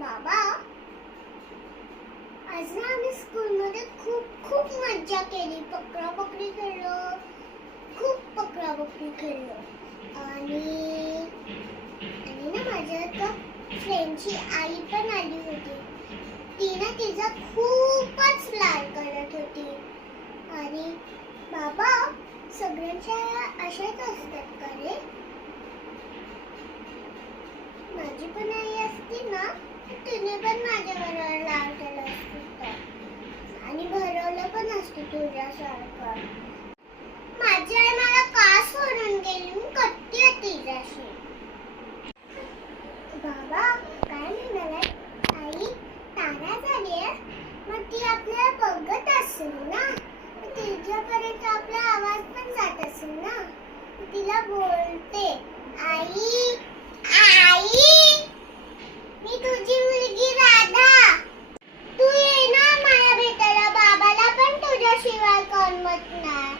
बाबा, आज ना आम्ही स्कूलमध्ये खूप मज्जा केली. पकडापकडी खेळलो, खूप पकडापकडी खेळलो. आणि ना माझ्या एका फ्रेंडची आई पण आली होती. ती ना तिचा खूपच लाड करत होती. आणि बाबा, सगळ्यांच्या अशाच असतात का रे? माझी पण आई असती ना, तिने पण माझ्यावर लाड केला असतं आणि भरवलं पण असतं तुझ्यासारखं. माझी आई मला का सोडून गेली? मी कधी आहे तिच्याशी? बाबा, काय म्हणालाय? आई नाराज झाली आहे? मग ती आपल्याला बघत असेल ना, तिच्यापर्यंत आपला आवाज पण जात असेल ना. तिला बोलते, आई आई, मी तुझी मुलगी राधा. तू ये ना मला भेटायला. बाबाला पण तुझ्याशिवाय करमत नाही.